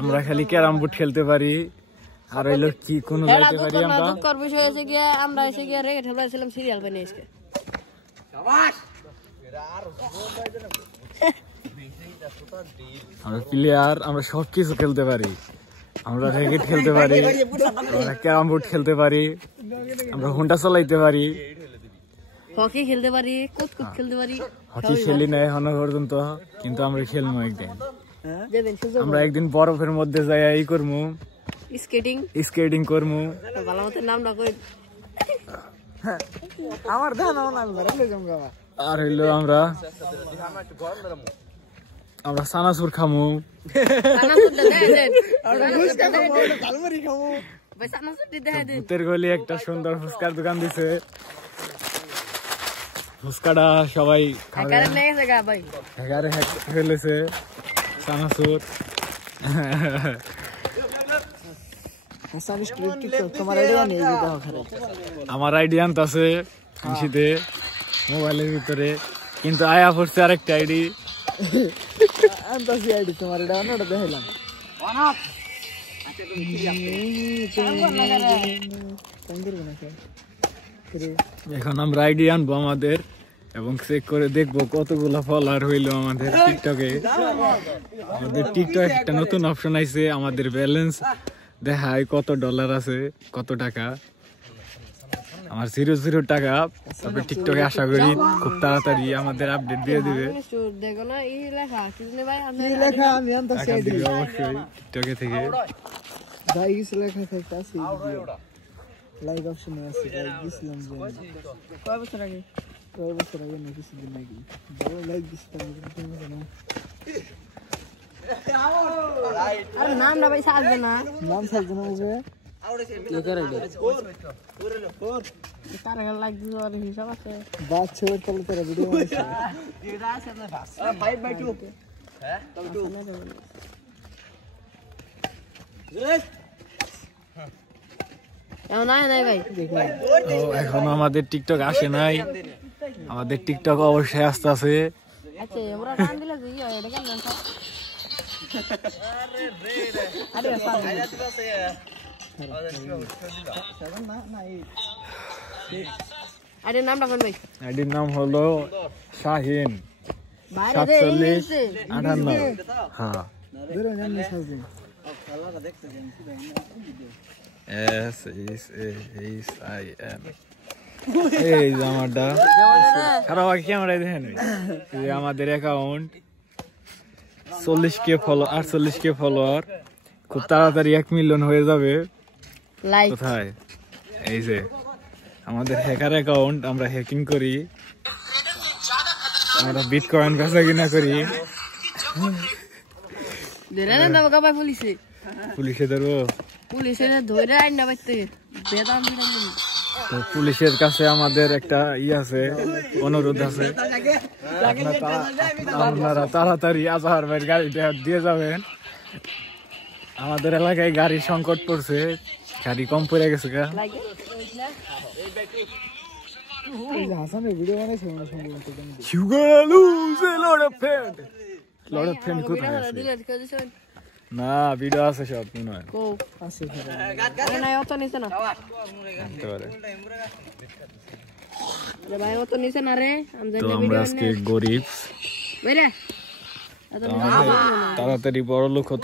আমরা খালি carrom board খেলতে পারি আর হইলো কি কোন যাইতে পারি আমরা দুঃখের বিষয় হচ্ছে কি আমরা এসে গিয়ে রেগে ঠেলাছিলাম সিরিয়াল বানিয়ে আজকে শাবাশ আমরা প্লেয়ার আমরা সব কিছু খেলতে পারি আমরা র্যাকেট খেলতে পারি আমরা ক্যারাম বোর্ড খেলতে পারি আমরা হোন্ডা চালাইতে পারি হকি খেলতে পারি কুতকুত খেলতে পারি হকি খেলি না এখনো পর্যন্ত কিন্তু আমরা খেলবো একদিন আমরা একদিন বরফের মধ্যে যাই এই করবো স্কেটিং করবো ভালো মতো নাম না করে আমার ধান আর হইলো আমরা সানাসুর খামু ভূতের গলি একটা সুন্দর ফুচকার দোকান দিছে ফুচকাটা সবাই ফেলেছে সানাসুর আমার আইডি আনতেছে খুশিতে মোবাইলের ভিতরে কিন্তু আয়া পড়ছে আরেকটা আইডি তোমার এটা ওটা দেখাইলাম এখন আমরা আইডি আনবো আমাদের এবং চেক করে দেখবো কতগুলো ফলোয়ার হইলো আমাদের টিকটকে আমাদের টিকটক একটা নতুন অপশন আইছে আমাদের ব্যালেন্স দেখায় কত ডলার আছে কত টাকা আমার 0 টাকা তবে টিকটকে আশা করি খুব তাড়াতাড়ি আমাদের আপডেট দিয়ে দিবে অবশ্যই টিকটকে থেকে লাইক অপশন আছে লাইক দিছিলাম যে কয় বছর আগে না কিছুদিন আগে বড় লাইক দিছিলাম না আরে নাম না ভাই সাজবে না নাম সাজবে না বুঝে কি করে তার লাইক দিও আর হিসাব আছে বাদ ছেড়ে চলে তোরা ভিডিও বানাইছিস এটা আছে আপনার বাস 5/2 হ্যাঁ তবে 2 নাই ভাই এখন আমাদের টিকটক আসে নাই আমাদের টিকটক অবশ্যই আসতে আছে আচ্ছা আমরা টান দিলে কি হয় এটা কেন জানছ আরে আরে নামটা কোন ভাই আইডির নাম হলো শাহিন 4758 হ্যাঁ বেরো নাম সাজবে SSAIN এই আমারটা খারাপ ক্যামেরায় দেখেন এই আমাদের অ্যাকাউন্ট 48K ফলোয়ার খুব তাড়াতাড়ি 1 মিলিয়ন হয়ে যাবে লাইক কোথায় এই যে আমাদের হ্যাকার অ্যাকাউন্ট আমরা হ্যাকিং করি আমরা বিটকয়েন বেচা কিনা করি দেরা না বাবা পুলিশে ধরবো পুলিশে ধরে আইন না বাইতে বেদাম দিলাম তো পুলিশের কাছে আমাদের একটা আছে অনুরোধ আছে আপনারা তাড়াতাড়ি আজহার ভাইয়ের গাড়িটা দিয়ে যাবেন আমাদের এলাকায় গাড়ির সংকট পড়ছে গাড়ি কম পড়ে গেছে গা হাসানের ভিডিও বানাইছে না সম্ভবত লর্ড অফ ফ্রেন্ড কোথায় আছে না ভিডিও আছে সব মনে হয় আছে না অত নিছে না জানতে পারে আরে ভাই অত নিছে না রে তো আমরা আজকে গরিব বেরে তাড়াতাড়ি বড় লোক হতে